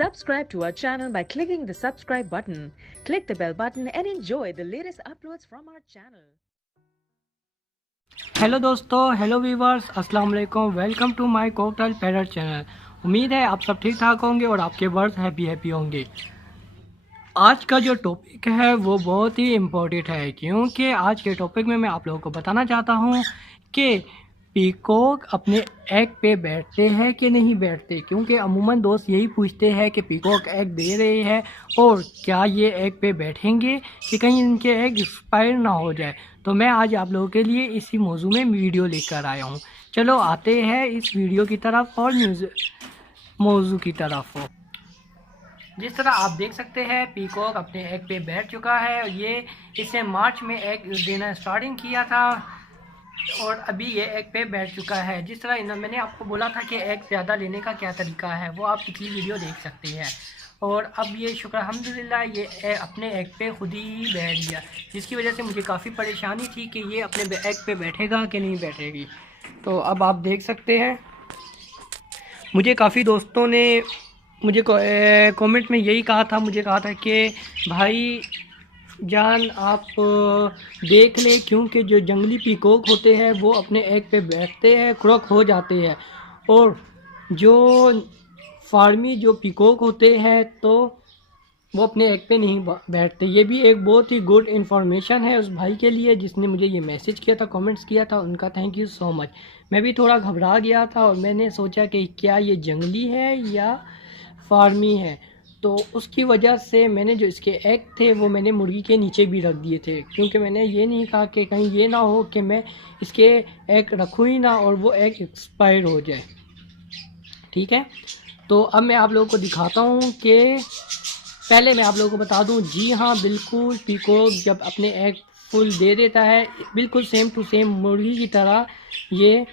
Subscribe to our channel by clicking the subscribe button. Click the bell button and enjoy the latest uploads from our channel. Hello दोस्तों, hello viewers, अस्सलाम वालेकुम। Welcome to my cockatiel parrot channel. उम्मीद है आप सब ठीक ठाक होंगे और आपके वर्ड्स हैप्पी होंगे। आज का जो टॉपिक है वो बहुत ही इम्पोर्टेंट है, क्योंकि आज के टॉपिक में मैं आप लोगों को बताना चाहता हूँ कि पीकॉक अपने एग पे बैठते हैं कि नहीं बैठते। क्योंकि अमूमन दोस्त यही पूछते हैं कि पीकॉक एग दे रहे हैं और क्या ये एग पे बैठेंगे कि कहीं इनके एग एक्सपायर ना हो जाए। तो मैं आज आप लोगों के लिए इसी मौजू में वीडियो लेकर आया हूँ। चलो आते हैं इस वीडियो की तरफ और मौजू की तरफ। जिस तरह आप देख सकते हैं पीकॉक अपने एग पे बैठ चुका है। ये इसे मार्च में एग देना स्टार्टिंग किया था और अभी ये एग पे बैठ चुका है। जिस तरह मैंने आपको बोला था कि एग ज़्यादा लेने का क्या तरीका है, वो आप पिछली वीडियो देख सकते हैं। और अब ये शुक्र अल्हम्दुलिल्लाह ये अपने एग पे खुद ही बैठ गया, जिसकी वजह से मुझे काफ़ी परेशानी थी कि ये अपने एग पे बैठेगा कि नहीं बैठेगी। तो अब आप देख सकते हैं, मुझे काफ़ी दोस्तों ने मुझे कमेंट में यही कहा था कि भाई जान आप देख ले, क्योंकि जो जंगली पीकॉक होते हैं वो अपने एग पे बैठते हैं, क्रॉक हो जाते हैं, और जो फार्मी जो पीकॉक होते हैं तो वो अपने एग पे नहीं बैठते। ये भी एक बहुत ही गुड इन्फॉर्मेशन है उस भाई के लिए जिसने मुझे ये मैसेज किया था, कमेंट्स किया था, उनका थैंक यू सो मच। मैं भी थोड़ा घबरा गया था और मैंने सोचा कि क्या ये जंगली है या फार्मी है, तो उसकी वजह से मैंने जो इसके एग थे वो मैंने मुर्गी के नीचे भी रख दिए थे, क्योंकि मैंने ये नहीं कहा कि कहीं ये ना हो कि मैं इसके एग रखूँ ही ना और वो एग एक्सपायर हो जाए। ठीक है, तो अब मैं आप लोगों को दिखाता हूँ कि पहले मैं आप लोगों को बता दूँ, जी हाँ बिल्कुल, पीकॉक जब अपने एग फुल दे देता है बिल्कुल सेम टू सेम मुर्गी की तरह ये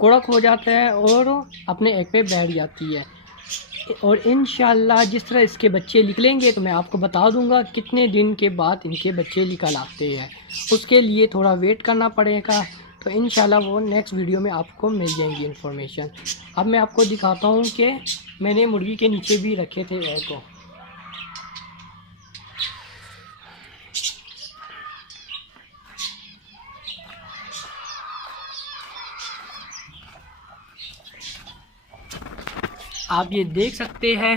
कड़क हो जाता है और अपने एग पे बैठ जाती है। और इंशाल्लाह जिस तरह इसके बच्चे निकलेंगे तो मैं आपको बता दूंगा कितने दिन के बाद इनके बच्चे निकल आते हैं। उसके लिए थोड़ा वेट करना पड़ेगा, तो इंशाल्लाह वो नेक्स्ट वीडियो में आपको मिल जाएंगी इन्फॉर्मेशन। अब मैं आपको दिखाता हूँ कि मैंने मुर्गी के नीचे भी रखे थे एग को। आप ये देख सकते हैं।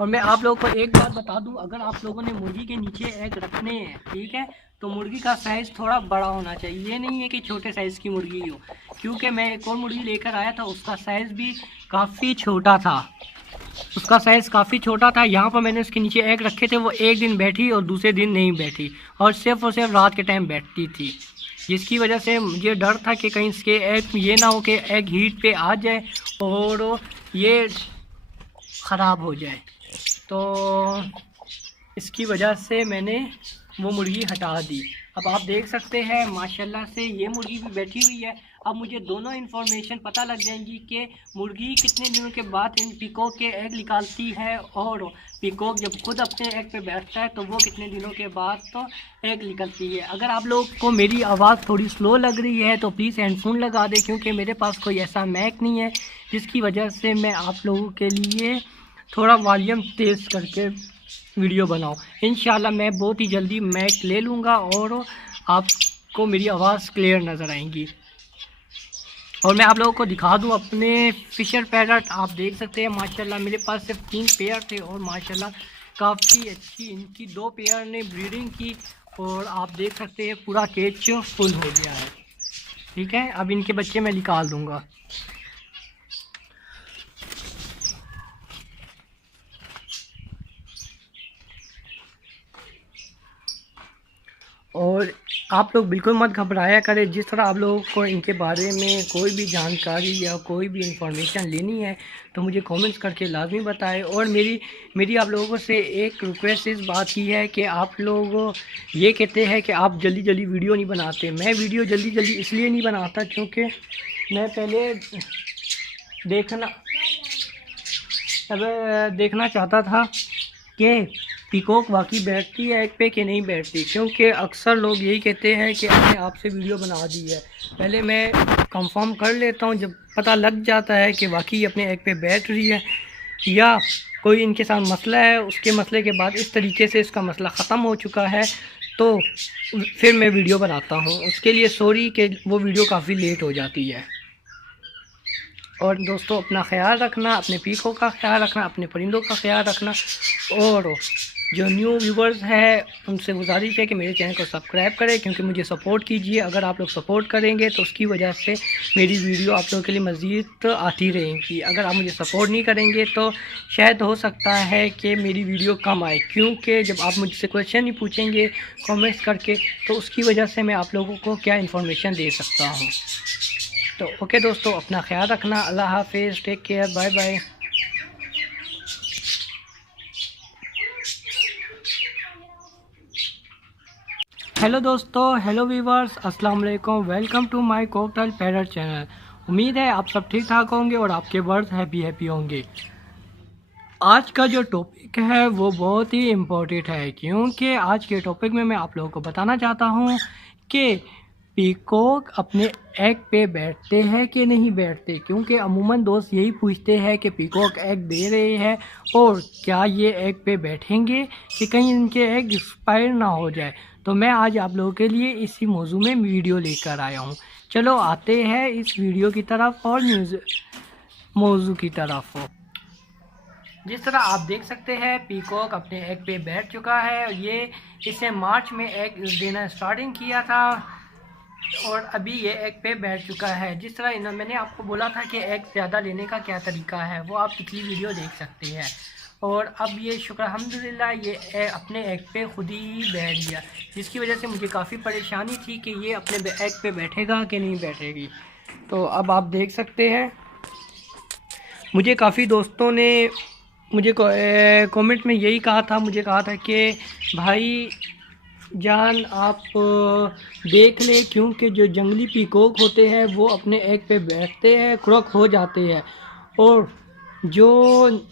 और मैं आप लोगों को एक बात बता दूं, अगर आप लोगों ने मुर्गी के नीचे एग रखने हैं, ठीक है, तो मुर्गी का साइज़ थोड़ा बड़ा होना चाहिए। ये नहीं है कि छोटे साइज़ की मुर्गी हो, क्योंकि मैं एक और मुर्गी लेकर आया था, उसका साइज़ भी काफ़ी छोटा था। यहाँ पर मैंने उसके नीचे एग रखे थे, वो एक दिन बैठी और दूसरे दिन नहीं बैठी, और सिर्फ रात के टाइम बैठती थी, जिसकी वजह से मुझे डर था कि कहीं इसके एग ये ना हो कि एग हीट पे आ जाए और ये ख़राब हो जाए। तो इसकी वजह से मैंने वो मुर्गी हटा दी। अब आप देख सकते हैं माशाल्लाह से ये मुर्गी भी बैठी हुई है। अब मुझे दोनों इन्फॉर्मेशन पता लग जाएंगी कि मुर्गी कितने दिनों के बाद इन पीकॉक के एग निकालती है और पीकॉक जब खुद अपने एग पे बैठता है तो वो कितने दिनों के बाद तो एग निकलती है। अगर आप लोग को मेरी आवाज़ थोड़ी स्लो लग रही है तो प्लीज़ हेडफोन लगा दें, क्योंकि मेरे पास कोई ऐसा मैक नहीं है जिसकी वजह से मैं आप लोगों के लिए थोड़ा वॉल्यूम तेज़ करके वीडियो बनाओ। इंशाल्लाह मैं बहुत ही जल्दी मैक ले लूँगा और आपको मेरी आवाज़ क्लियर नज़र आएंगी। और मैं आप लोगों को दिखा दूँ अपने फिशर पैरट। आप देख सकते हैं माशाल्लाह मेरे पास सिर्फ 3 पेयर थे और माशाल्लाह काफ़ी अच्छी इनकी 2 पेयर ने ब्रीडिंग की, और आप देख सकते हैं पूरा केज फुल हो गया है। ठीक है, अब इनके बच्चे मैं निकाल दूँगा। और आप लोग बिल्कुल मत घबराया करें। जिस तरह आप लोगों को इनके बारे में कोई भी जानकारी या कोई भी इंफॉर्मेशन लेनी है तो मुझे कमेंट्स करके लाजमी बताएं। और मेरी आप लोगों से एक रिक्वेस्ट इस बात की है कि आप लोग ये कहते हैं कि आप जल्दी जल्दी वीडियो नहीं बनाते। मैं वीडियो जल्दी जल्दी इसलिए नहीं बनाता क्योंकि मैं पहले देखना चाहता था कि पीकॉक वाकई बैठती है एग पे कि नहीं बैठती, क्योंकि अक्सर लोग यही कहते हैं कि हमने आपसे वीडियो बना दी है। पहले मैं कंफर्म कर लेता हूँ, जब पता लग जाता है कि वाकई अपने एग पे बैठ रही है या कोई इनके साथ मसला है, उसके मसले के बाद इस तरीके से इसका मसला ख़त्म हो चुका है तो फिर मैं वीडियो बनाता हूँ। उसके लिए सॉरी कि वो वीडियो काफ़ी लेट हो जाती है। और दोस्तों अपना ख्याल रखना, अपने पीकों का ख्याल रखना, अपने परिंदों का ख्याल रखना। और जो न्यू व्यूवर्स हैं उनसे गुजारिश है कि मेरे चैनल को सब्सक्राइब करें, क्योंकि मुझे सपोर्ट कीजिए। अगर आप लोग सपोर्ट करेंगे तो उसकी वजह से मेरी वीडियो आप लोगों के लिए मज़ीद आती रहेंगी। अगर आप मुझे सपोर्ट नहीं करेंगे तो शायद हो सकता है कि मेरी वीडियो कम आए, क्योंकि जब आप मुझसे क्वेश्चन नहीं पूछेंगे कमेंट्स करके तो उसकी वजह से मैं आप लोगों को क्या इन्फॉर्मेशन दे सकता हूँ। तो ओके दोस्तों, अपना ख्याल रखना। अल्लाह हाफिज़, take care, bye bye. Hello दोस्तों, हेलो व्यूवर्स, अस्सलाम वालेकुम। Welcome to my cockatiel parrot channel. उम्मीद है आप सब ठीक ठाक होंगे और आपके बर्ड्स हैप्पी होंगे। आज का जो टॉपिक है वो बहुत ही इम्पोर्टेंट है, क्योंकि आज के टॉपिक में मैं आप लोगों को बताना चाहता हूँ कि पीकॉक अपने एग पे बैठते हैं कि नहीं बैठते। क्योंकि अमूमन दोस्त यही पूछते हैं कि पीकॉक एग दे रहे हैं और क्या ये एग पे बैठेंगे कि कहीं इनके एग एक्सपायर ना हो जाए। तो मैं आज आप लोगों के लिए इसी मौजू में वीडियो लेकर आया हूँ। चलो आते हैं इस वीडियो की तरफ और मौजू की तरफ। जिस तरह आप देख सकते हैं पीकॉक अपने एग पे बैठ चुका है। ये इसे मार्च में एग देना स्टार्टिंग किया था और अभी ये एग पे बैठ चुका है। जिस तरह मैंने आपको बोला था कि एग ज़्यादा लेने का क्या तरीका है, वो आप पिछली वीडियो देख सकते हैं। और अब ये शुक्र अल्हम्दुलिल्लाह ये अपने एग पे खुद ही बैठ गया, जिसकी वजह से मुझे काफ़ी परेशानी थी कि ये अपने एग पे बैठेगा कि नहीं बैठेगी। तो अब आप देख सकते हैं। मुझे काफ़ी दोस्तों ने मुझे कमेंट में यही कहा था कि भाई जान आप देख लें, क्योंकि जो जंगली पीकॉक होते हैं वो अपने एग पे बैठते हैं, क्रॉक हो जाते हैं, और जो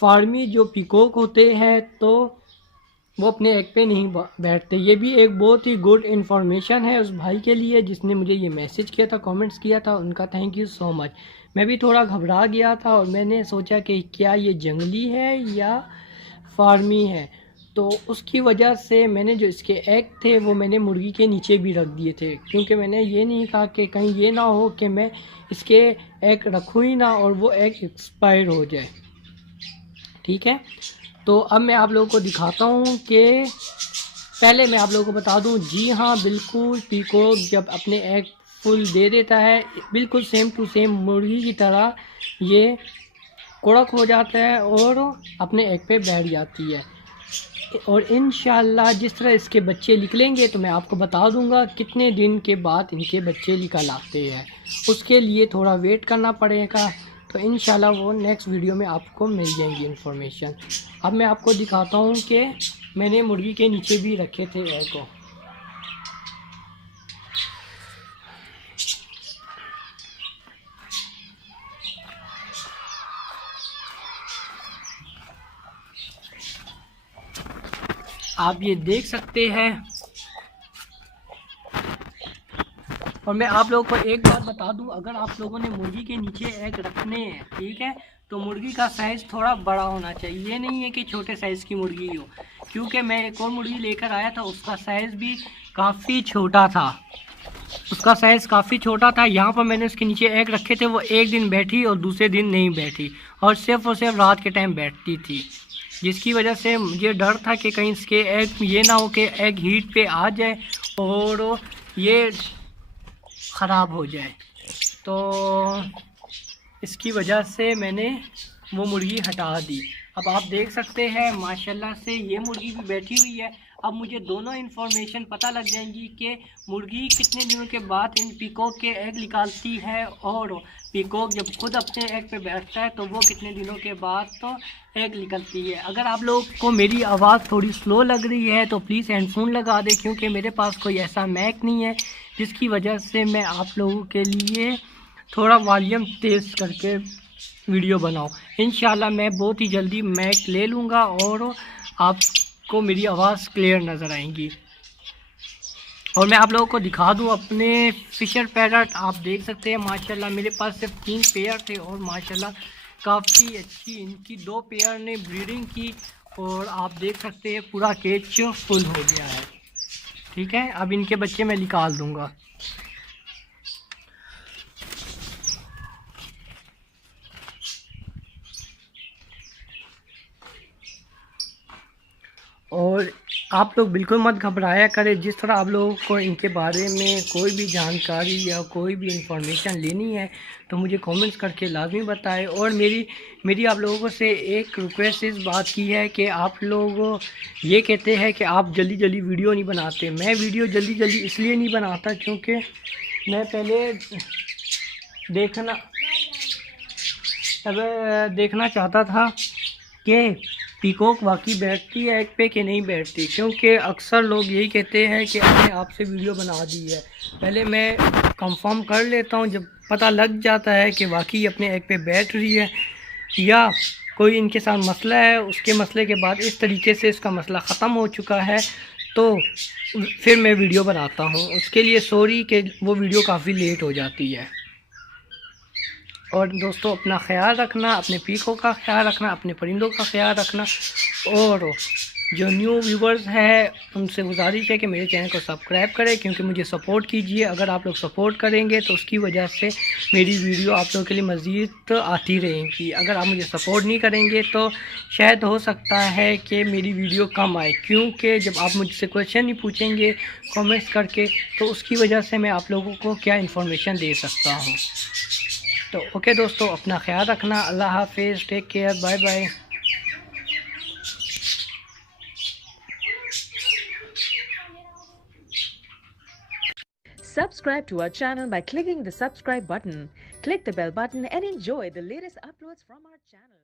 फार्मी जो पीकॉक होते हैं तो वो अपने एग पे नहीं बैठते। ये भी एक बहुत ही गुड इन्फॉर्मेशन है उस भाई के लिए जिसने मुझे ये मैसेज किया था, कमेंट्स किया था। उनका थैंक यू सो मच। मैं भी थोड़ा घबरा गया था और मैंने सोचा कि क्या ये जंगली है या फार्मी है, तो उसकी वजह से मैंने जो इसके एग थे वो मैंने मुर्गी के नीचे भी रख दिए थे, क्योंकि मैंने ये नहीं कहा कि कहीं ये ना हो कि मैं इसके एग रखूँ ही ना और वो एग एक्सपायर हो जाए। ठीक है, तो अब मैं आप लोगों को दिखाता हूँ कि पहले मैं आप लोगों को बता दूँ, जी हाँ बिल्कुल पीकॉक जब अपने एग फुल दे देता है बिल्कुल सेम टू सेम मुर्गी की तरह ये कड़क हो जाता है और अपने एग पे बैठ जाती है। और इंशाल्लाह जिस तरह इसके बच्चे निकलेंगे तो मैं आपको बता दूंगा कितने दिन के बाद इनके बच्चे निकल आते हैं। उसके लिए थोड़ा वेट करना पड़ेगा, तो इंशाल्लाह वो नेक्स्ट वीडियो में आपको मिल जाएंगी इन्फॉर्मेशन। अब मैं आपको दिखाता हूँ कि मैंने मुर्गी के नीचे भी रखे थे एग को। आप ये देख सकते हैं। और मैं आप लोगों को एक बात बता दूं, अगर आप लोगों ने मुर्गी के नीचे एग रखने हैं, ठीक है, तो मुर्गी का साइज़ थोड़ा बड़ा होना चाहिए। ये नहीं है कि छोटे साइज़ की मुर्गी हो, क्योंकि मैं एक और मुर्गी लेकर आया था, उसका साइज़ भी काफ़ी छोटा था। यहाँ पर मैंने उसके नीचे एग रखे थे, वो एक दिन बैठी और दूसरे दिन नहीं बैठी, और सिर्फ रात के टाइम बैठती थी, जिसकी वजह से मुझे डर था कि कहीं इसके एग ये ना हो कि एग हीट पे आ जाए और ये ख़राब हो जाए। तो इसकी वजह से मैंने वो मुर्गी हटा दी। अब आप देख सकते हैं माशाल्लाह से ये मुर्गी भी बैठी हुई है। अब मुझे दोनों इन्फॉर्मेशन पता लग जाएंगी कि मुर्गी कितने दिनों के बाद इन पीकॉक के एग निकालती है और पीकॉक जब खुद अपने एग पे बैठता है तो वो कितने दिनों के बाद तो एग निकलती है। अगर आप लोग को मेरी आवाज़ थोड़ी स्लो लग रही है तो प्लीज़ हेडफोन लगा दें, क्योंकि मेरे पास कोई ऐसा मैक नहीं है जिसकी वजह से मैं आप लोगों के लिए थोड़ा वॉल्यूम तेज़ करके वीडियो बनाऊं। इंशाल्लाह मैं बहुत ही जल्दी मैक ले लूँगा और आप आपको मेरी आवाज़ क्लियर नज़र आएंगी। और मैं आप लोगों को दिखा दूं अपने फिशर पैरट। आप देख सकते हैं माशाल्लाह मेरे पास सिर्फ 3 पेयर थे और माशाल्लाह काफ़ी अच्छी इनकी 2 पेयर ने ब्रीडिंग की और आप देख सकते हैं पूरा केज फुल हो गया है। ठीक है, अब इनके बच्चे मैं निकाल दूंगा। और आप लोग बिल्कुल मत घबराया करें। जिस तरह आप लोगों को इनके बारे में कोई भी जानकारी या कोई भी इंफॉर्मेशन लेनी है तो मुझे कमेंट्स करके लाजमी बताएं। और मेरी आप लोगों से एक रिक्वेस्ट इस बात की है कि आप लोग ये कहते हैं कि आप जल्दी जल्दी वीडियो नहीं बनाते। मैं वीडियो जल्दी जल्दी इसलिए नहीं बनाता क्योंकि मैं पहले देखना चाहता था कि पीकॉक वाकई बैठती है एग पे कि नहीं बैठती, क्योंकि अक्सर लोग यही कहते हैं कि हमने आपसे वीडियो बना दी है। पहले मैं कंफर्म कर लेता हूँ, जब पता लग जाता है कि वाकई अपने एग पे बैठ रही है या कोई इनके साथ मसला है, उसके मसले के बाद इस तरीके से इसका मसला ख़त्म हो चुका है तो फिर मैं वीडियो बनाता हूँ। उसके लिए सॉरी कि वो वीडियो काफ़ी लेट हो जाती है। और दोस्तों अपना ख्याल रखना, अपने पीकों का ख्याल रखना, अपने परिंदों का ख्याल रखना। और जो न्यू व्यूवर्स हैं उनसे गुजारिश है कि मेरे चैनल को सब्सक्राइब करें, क्योंकि मुझे सपोर्ट कीजिए। अगर आप लोग सपोर्ट करेंगे तो उसकी वजह से मेरी वीडियो आप लोगों के लिए मज़ीद आती रहेंगी। अगर आप मुझे सपोर्ट नहीं करेंगे तो शायद हो सकता है कि मेरी वीडियो कम आए, क्योंकि जब आप मुझसे क्वेश्चन नहीं पूछेंगे कमेंट्स करके तो उसकी वजह से मैं आप लोगों को क्या इन्फॉर्मेशन दे सकता हूँ। तो ओके दोस्तों, अपना ख्याल रखना। अल्लाह हाफिज़, take care, bye bye. Subscribe to our channel by clicking the subscribe button. Click the bell button and enjoy the latest uploads from our channel.